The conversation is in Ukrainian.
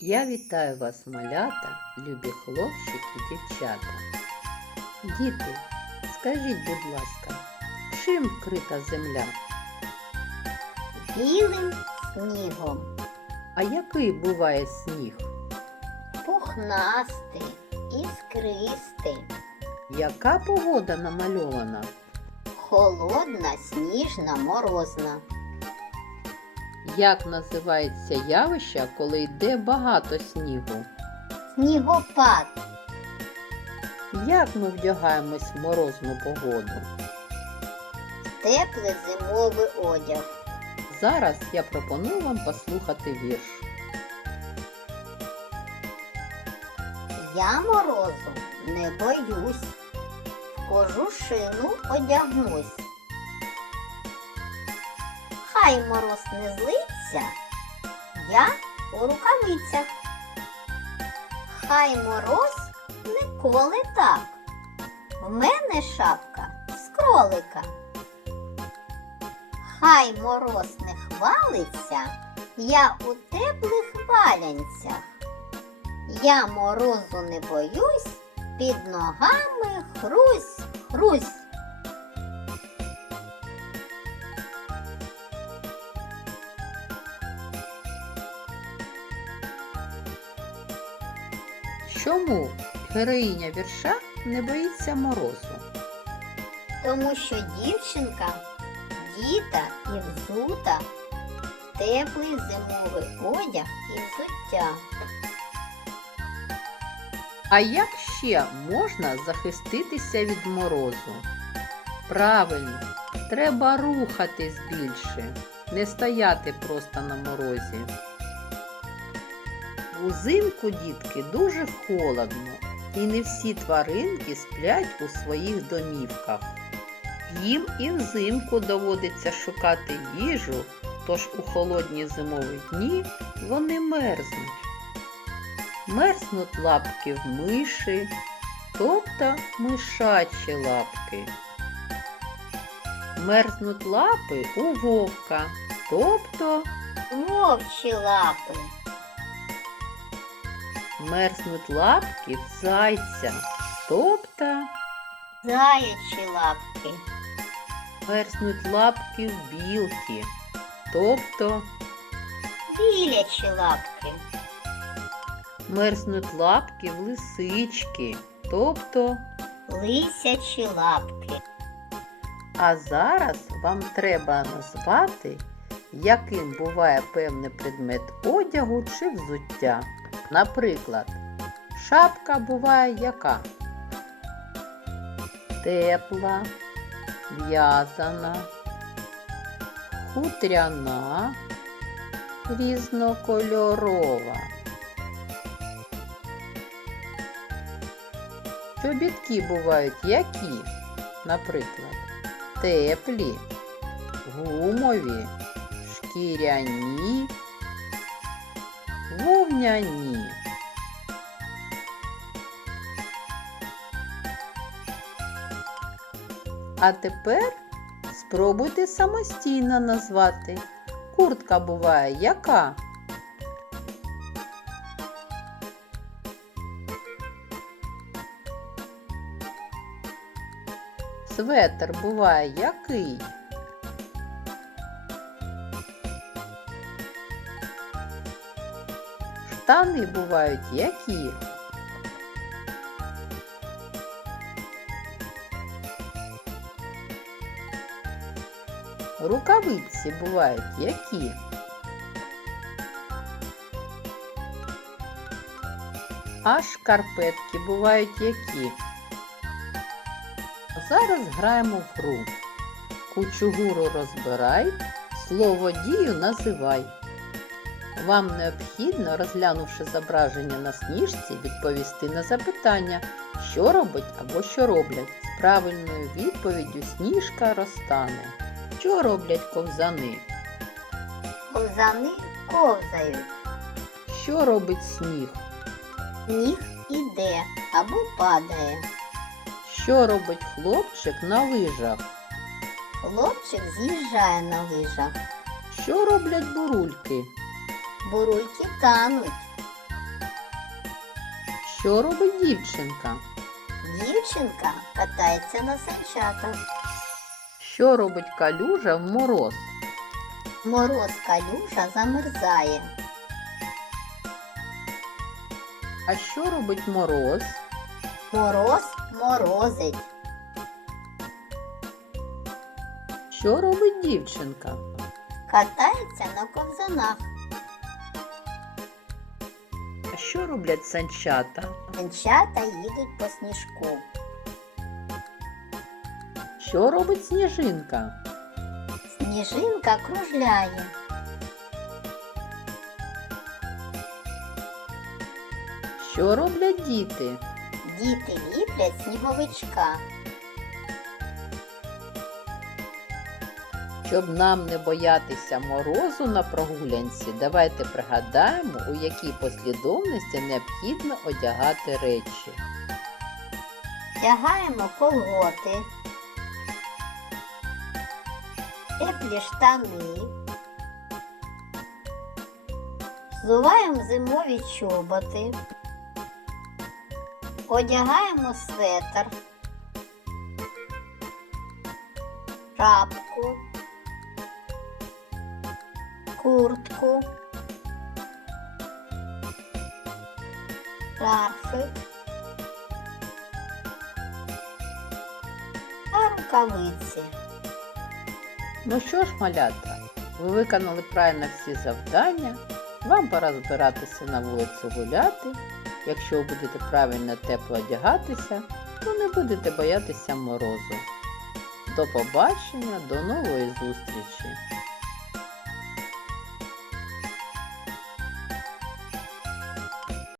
Я вітаю вас, малята, любі хлопчики, дівчата. Діти, скажіть, будь ласка, чим вкрита земля? білим снігом, А який буває сніг? пухнастий, іскристий, Яка погода намальована? холодна, сніжна, морозна. Як називається явище, коли йде багато снігу? Снігопад, Як ми вдягаємось в морозну погоду? теплий зимовий одяг. Зараз я пропоную вам послухати вірш. Я морозу не боюсь, в кожушину одягнусь. Хай мороз не злиться, я у рукавицях. Хай мороз не коле так. В мене шапка з кролика. Хай мороз не хвалиться, я у теплих валянцях. Я морозу не боюсь, під ногами хрусь, хрусь. Чому героїня вірша не боїться морозу? Тому що дівчинка діта і взута, теплий зимовий одяг і взуття. А як ще можна захиститися від морозу? Правильно, треба рухатись більше, не стояти просто на морозі. Узимку, дітки, дуже холодно, і не всі тваринки сплять у своїх домівках. Їм і взимку доводиться шукати їжу, тож у холодні зимові дні вони мерзнуть. Мерзнуть лапки в миші, тобто мишачі лапки. Мерзнуть лапи у вовка, тобто Вовчі лапи, мерзнуть лапки в зайця, тобто заячі лапки, мерзнуть лапки в білки, тобто білячі лапки, мерзнуть лапки в лисички, тобто лисячі лапки. А зараз вам треба назвати, яким буває певний предмет одягу чи взуття. Наприклад, шапка буває яка? Тепла, в'язана, хутряна, різнокольорова. Чобітки бувають які? Наприклад, теплі, гумові, шкіряні, вовняні. А тепер спробуйте самостійно назвати. Куртка буває яка? Светр буває який? Штани бувають які? Рукавиці бувають які? А шкарпетки бувають які? Зараз граємо в гру. Кучугуру розбирай, слово дію називай. Вам необхідно, розглянувши зображення на сніжці, відповісти на запитання, що робить або що роблять. З правильною відповіддю сніжка розтане. Що роблять ковзани? Ковзани ковзають, Що робить сніг? сніг іде або падає. Що робить хлопчик на лижах? Хлопчик з'їжджає на лижах. Що роблять бурульки? Бурульки тануть. Що робить дівчинка? Дівчинка катається на санчатах. Що робить калюжа в мороз? Мороз калюжа замерзає. А що робить мороз? Мороз морозить. Що робить дівчинка? Катається на ковзанах. Що роблять санчата? Санчата їдуть по сніжку. Що робить сніжинка? Сніжинка кружляє. Що роблять діти? Діти ліплять сніговичка. Щоб нам не боятися морозу на прогулянці, давайте пригадаємо, у якій послідовності необхідно одягати речі. Тягаємо колготи, теплі штани, взуваємо зимові чоботи, одягаємо светр, шапку, куртку, шарфик. та рукавиці. Ну що ж, малята, ви виконали правильно всі завдання. Вам пора збиратися на вулицю гуляти. Якщо ви будете правильно тепло одягатися, то не будете боятися морозу. До побачення, до нової зустрічі!